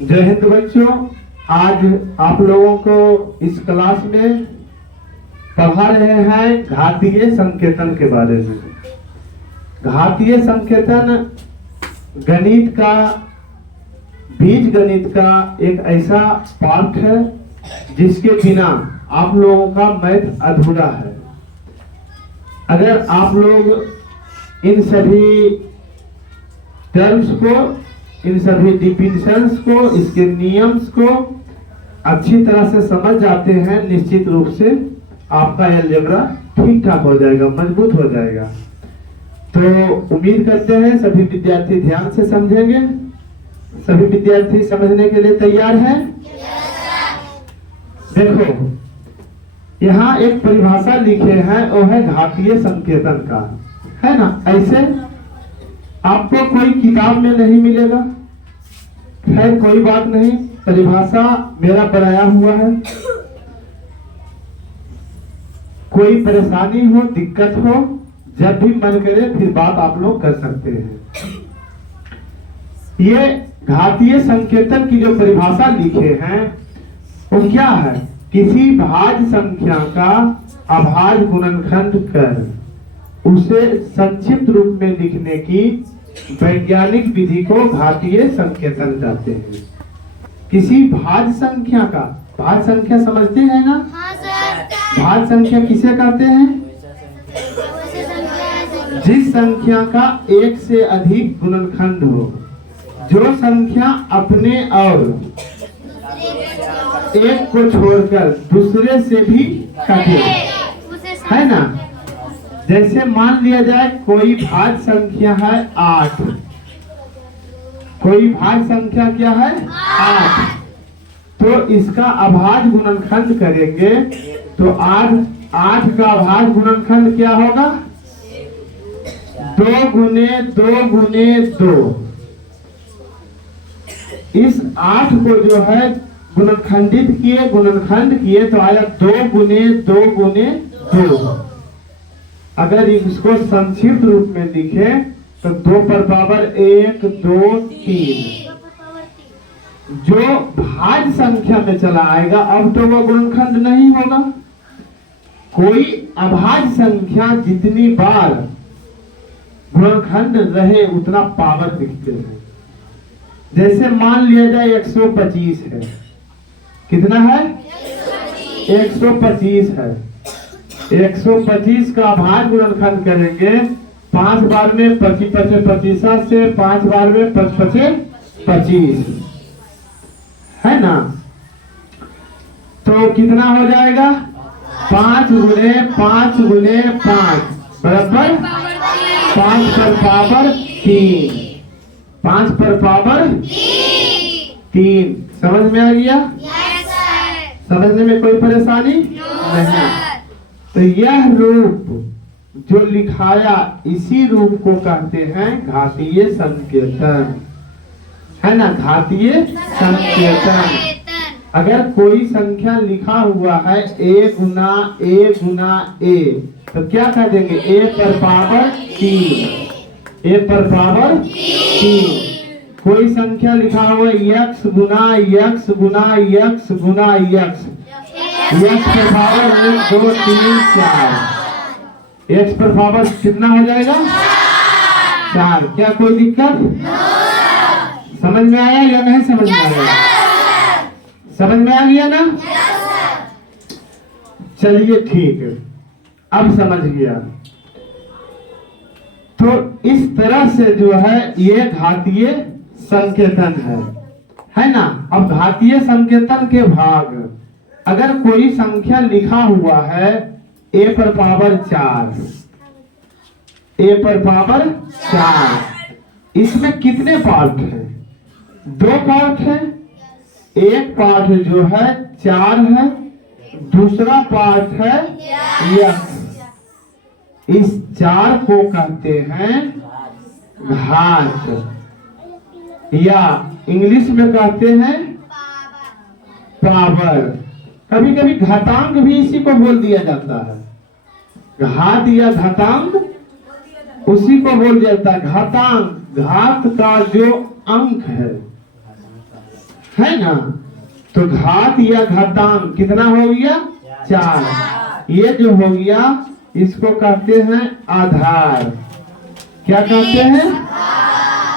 जय हिंद बच्चों। आज आप लोगों को इस क्लास में पढ़ा रहे हैं घातीय संकेतन के बारे में। घातीय संकेतन गणित का, बीज गणित का एक ऐसा पाठ है जिसके बिना आप लोगों का मैथ अधूरा है। अगर आप लोग इन सभी टर्म्स को, इन सभी डिफिनेशंस को, इसके नियम्स को अच्छी तरह से समझ जाते हैं, निश्चित रूप से आपका अलजेब्रा ठीक ठाक हो जाएगा, मजबूत हो जाएगा। तो उम्मीद करते हैं सभी विद्यार्थी ध्यान से समझेंगे। सभी विद्यार्थी समझने के लिए तैयार हैं? देखो, यहाँ एक परिभाषा लिखे हैं, वो है घातीय संकेतन का, है ना। ऐसे आपको कोई किताब में नहीं मिलेगा, खैर कोई बात नहीं, परिभाषा मेरा बनाया हुआ है। कोई परेशानी हो, दिक्कत हो, जब भी मन करे फिर बात आप लोग कर सकते हैं। ये घातीय संकेतन की जो परिभाषा लिखे हैं वो क्या है? किसी भाज्य संख्या का अभाज्य गुणनखंड कर उसे संक्षिप्त रूप में लिखने की वैज्ञानिक विधि को घातीय संकेतन कहते हैं। किसी भाज्य संख्या का, भाज्य संख्या समझते हैं ना? हाँ सर। भाज्य संख्या किसे कहते हैं? जिस संख्या का एक से अधिक गुणनखंड हो, जो संख्या अपने और एक को छोड़कर दूसरे से भी कटे, है ना। जैसे मान लिया जाए कोई भाज्य संख्या है 8, कोई भाज्य संख्या क्या है? 8। तो इसका अभाज्य गुणनखंड करेंगे तो 8 का अभाज्य गुणनखंड क्या होगा? 2 गुने 2 गुने 2। इस 8 को जो है गुणनखंडित किए, गुणनखंड किए तो आया 2 गुने 2 गुने 2। अगर इसको संक्षिप्त रूप में लिखे तो 2 पर पावर 1 2 3। जो भाज्य संख्या में चला आएगा अब तो वो गुणनखंड नहीं होगा। कोई अभाज्य संख्या जितनी बार गुणनखंड रहे उतना पावर दिखते हैं। जैसे मान लिया जाए 125 है, कितना है? 125 है। 125 का अभाज्य गुणनखंड करेंगे 5 बार में 25 25 से 5 बार में 25 25, है ना। तो कितना हो जाएगा? 5 गुने 5 गुने 5 बराबर 5 पर पावर 3। 5 पर पावर 3। समझ में आ गया? समझने में कोई परेशानी नहीं। तो यह रूप जो लिखाया, इसी रूप को कहते हैं घातीय संकेतन, है ना। घातीय संकेतन। अगर कोई संख्या लिखा हुआ है a गुना a तो क्या कह देंगे? a पर पावर 3, a पर पावर 3। कोई संख्या लिखा हुआ है x गुना x गुना x गुना x, x पर पावर 1 2 3 4। x पर पावर कितना हो जाएगा? 4। क्या कोई दिक्कत? समझ में आया या नहीं समझ में आया? समझ में आ गया ना? चलिए ठीक है, अब समझ गया। तो इस तरह से जो है ये घातीय संकेतन है ना। अब घातीय संकेतन के भाग, अगर कोई संख्या लिखा हुआ है a पर पावर 4, a पर पावर 4, इसमें कितने पार्ट हैं? 2 पार्ट है। एक पार्ट जो है 4 है, दूसरा पार्ट है x। इस 4 को कहते हैं घात, या इंग्लिश में कहते हैं पावर। कभी कभी घातांक भी इसी को बोल दिया जाता है। घात या घातांक उसी को बोल दिया जाता है। घातांक घात का जो अंक है है ना। तो घात या घातांक कितना हो गया? 4। ये जो हो गया इसको कहते हैं आधार। क्या कहते हैं?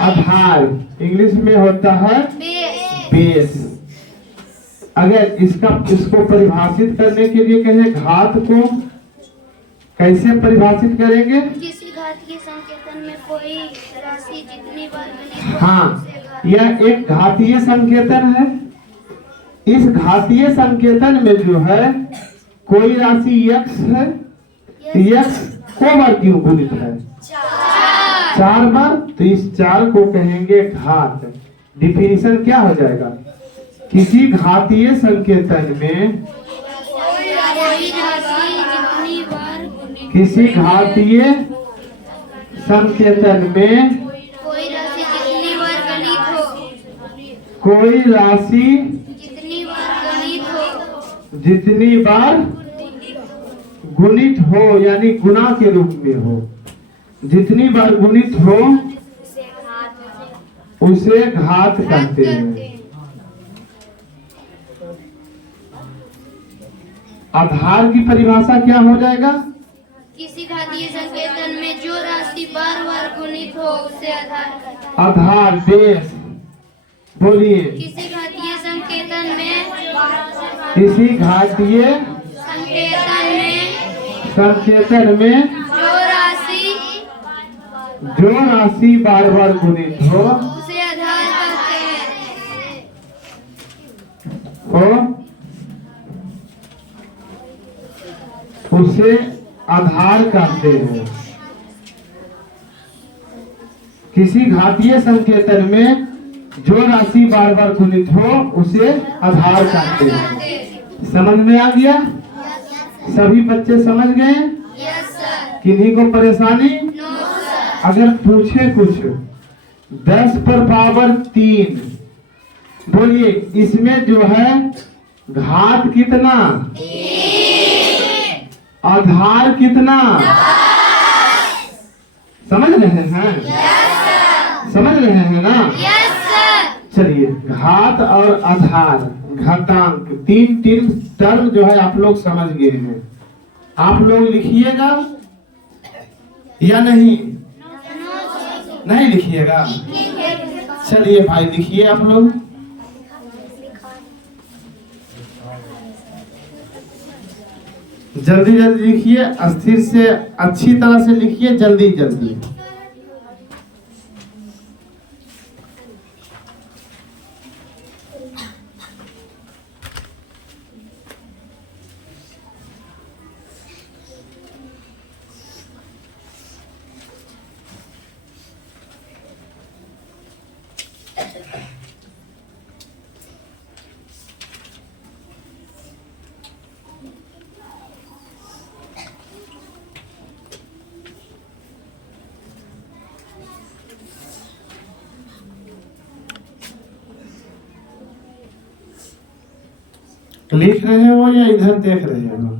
आधार। इंग्लिश में होता है बेस। अगर इसको परिभाषित करने के लिए कहें घात को कैसे परिभाषित करेंगे? किसी घात के संकेतन में कोई राशि जितनी बार गुणित हो हाँ, उसे घात। यह एक घातीय संकेतन है। इस घातीय संकेतन में जो है कोई राशि x है, x को बार क्यों गुणित है? 4 बार। तो इस 4 को कहेंगे घात। डिफिनीशन क्या हो जाएगा? किसी घातीय संकेतन में किसी घातीय संकेतन में कोई राशि जितनी बार गणित हो कोई राशि जितनी बार गणित हो जितनी बार गुणित हो यानी गुणा के रूप में हो, जितनी बार गुणित हो उसे घात कहते हैं। आधार की परिभाषा क्या हो जाएगा? किसी घातीय संकेतन में जो राशि बार बार गुणित हो उसे आधार कहते हैं। आधार बेस। बोलिए। किसी घातीय संकेतन में किसी घातीय संकेतन में जो राशि बार बार गुणित हो उसे आधार कहते हैं। उसे आधार कहते हैं। किसी घातीय संकेतन में जो राशि बार बार गुणित हो उसे आधार कहते हैं। समझ में आ गया? सभी बच्चे समझ गए? किन्हीं को परेशानी? अगर पूछे कुछ 10 पर पावर 3, बोलिए इसमें जो है घात कितना, आधार कितना? समझ रहे हैं? समझ रहे हैं ना? चलिए, घात और आधार, घातांक, तीन टर्म जो है आप लोग समझ गए हैं। आप लोग लिखिएगा या नहीं? नहीं लिखिएगा? चलिए भाई लिखिए आप लोग। जल्दी जल्दी लिखिए, अस्थिर से अच्छी तरह से लिखिए, जल्दी जल्दी। लिख रहे हो या इधर देख रहे हो?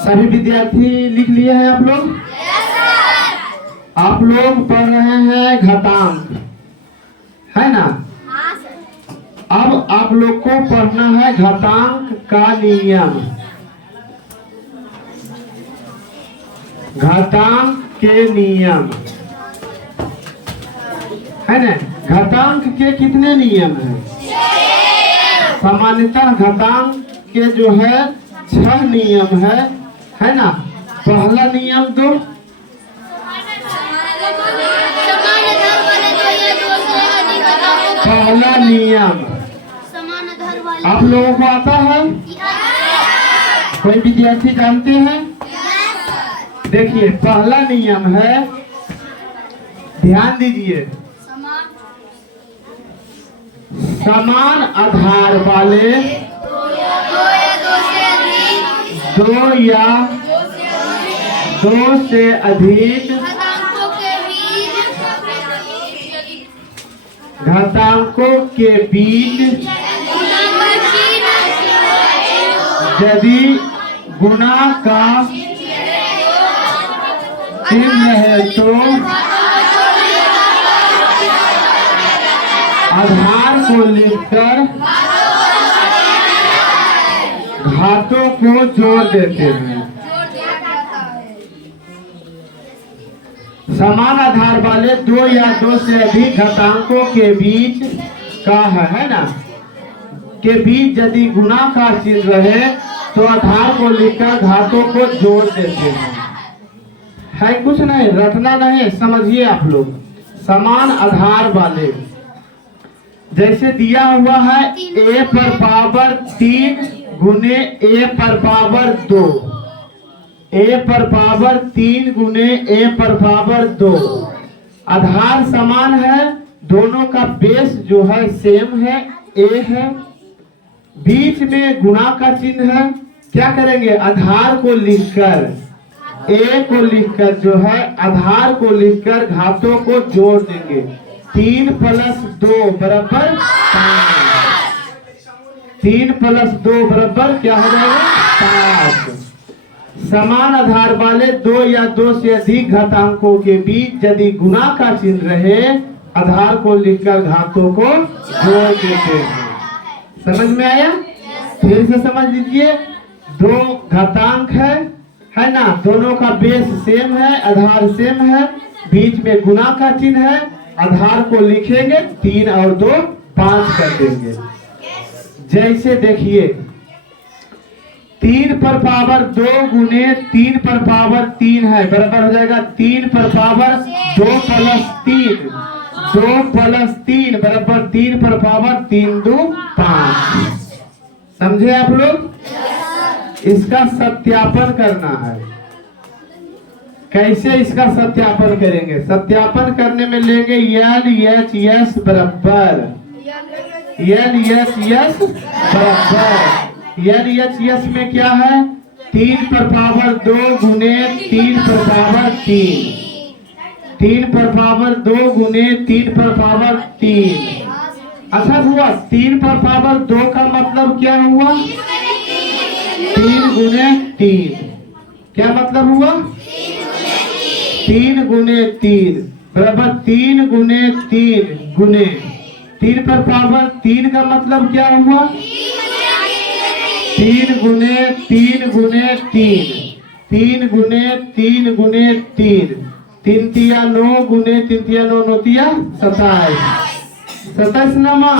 सभी विद्यार्थी लिख लिए हैं आप लोग? आप लोग पढ़ रहे हैं घातांक, है ना? अब आप लोग को पढ़ना है घातांक का नियम। घातांक के नियम, है ना? घातांक के कितने नियम हैं? सामान्यतः घातांक के जो है 6 नियम है ना? पहला नियम तो पहला नियम आप लोगों को आता है? कोई विद्यार्थी जानते हैं? देखिए पहला नियम है, ध्यान दीजिए, समान आधार वाले दो या दो से अधिक घातांकों के बीच यदि गुणा का चिन्ह है तो आधार को लिखकर घातों को जोड़ देते हैं। समान आधार वाले दो या दो से अधिक घातांकों के बीच का है ना, के बीच यदि गुणा का चिन्ह रहे तो आधार को लिखकर घातों को जोड़ देते हैं। है कुछ नहीं, रटना नहीं, समझिए आप लोग। समान आधार वाले जैसे दिया हुआ है a पर पावर 3 गुने a पर पावर 2, a पर पावर 3 गुने a पर पावर 2। आधार समान है, दोनों का बेस जो है सेम है, a है। बीच में गुणा का चिन्ह है, क्या करेंगे? आधार को लिखकर a को लिखकर जो है आधार को लिखकर घातों को जोड़ देंगे। 3 + 2 बराबर 5। 3 + 2 बराबर क्या हो जाएगा? 5। समान आधार वाले दो या दो से अधिक घातांकों के बीच यदि गुणा का चिन्ह रहे आधार को लिखकर घातों को जोड़ देते हैं। समझ में आया? फिर से समझ लीजिए। दो घातांक है ना, दोनों का बेस सेम है, आधार सेम है, बीच में गुणा का चिन्ह है, आधार को लिखेंगे 3 और 2 5 कर देंगे। जैसे देखिए 3 पर पावर 2 गुने 3 पर पावर 3 है, बराबर हो जाएगा 3 पर पावर 2 + 3, 2 + 3 बराबर 3 पर पावर 3 2 5। समझे आप लोग? इसका सत्यापन करना है। कैसे इसका सत्यापन करेंगे? सत्यापन करने में लेंगे LHS बराबर LHS बराबर LHS में क्या है? 3 पर पावर 2 गुने 3 पर पावर 3, 3 पर पावर 2 गुने 3 पर पावर 3। अच्छा हुआ 3 पर पावर 2 का मतलब क्या हुआ? 3 गुने 3। क्या मतलब हुआ? 3 गुने 3 बराबर 3 गुने 3 गुने 3 पर पावर 3 का मतलब क्या हुआ? 3 गुने 3 गुने 3, 3 गुने 3 गुने 3, 3 तिया 9 गुने 3 तिया 9 9 तिया 27, 27 नमा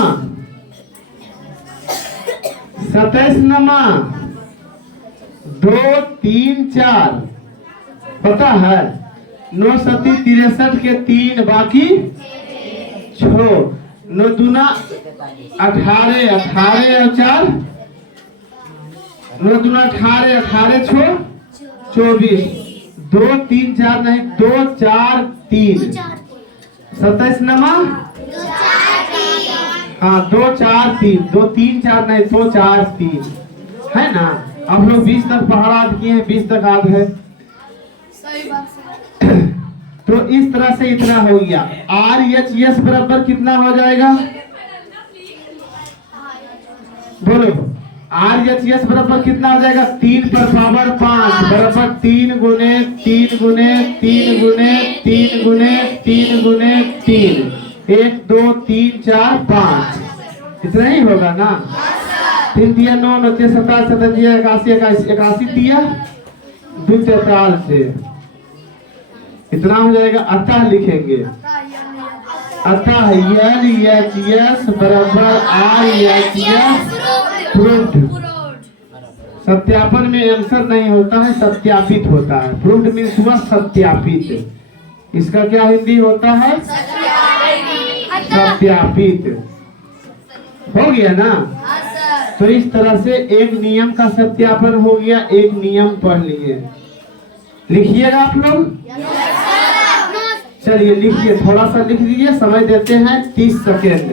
27 नमा 2 3 4 पता है 9 सती 63 के 3 बाकी 6, 9 दूना 18, 18 और 4 9 दूना 18, 18 6 24, 2 3 4 नहीं 2 4 3, 27 नमा हाँ 2 4 3, 2 3 4 नहीं 2 4 3 है ना। आप लोग 20 तक पढ़ा किए हैं, 20 तक याद है। तो इस तरह से इतना हो गया। RHS बराबर कितना हो जाएगा? बोलो RHS बराबर कितना हो जाएगा? 3 पर पावर 5 बराबर 3 गुने 3 गुने 3 गुने 3 गुने 3 गुने 3, 1 2 3 4 5। इतना ही होगा ना। 3 दिया 9 9 27 27 दिया 81 81 दिया 2 43 से इतना हो जाएगा। अतः लिखेंगे अतः LHS बराबर RHS प्रूव्ड। सत्यापन में आंसर नहीं होता है, सत्यापित होता है। प्रूव्ड मीन्स हुआ सत्यापित। इसका क्या हिंदी होता है? सत्यापित। हो गया ना। तो इस तरह से एक नियम का सत्यापन हो गया। एक नियम पढ़ लिए, लिखिएगा आप लोग। चलिए लिखिए, थोड़ा सा लिख लीजिए। समय देते हैं 30 सेकेंड।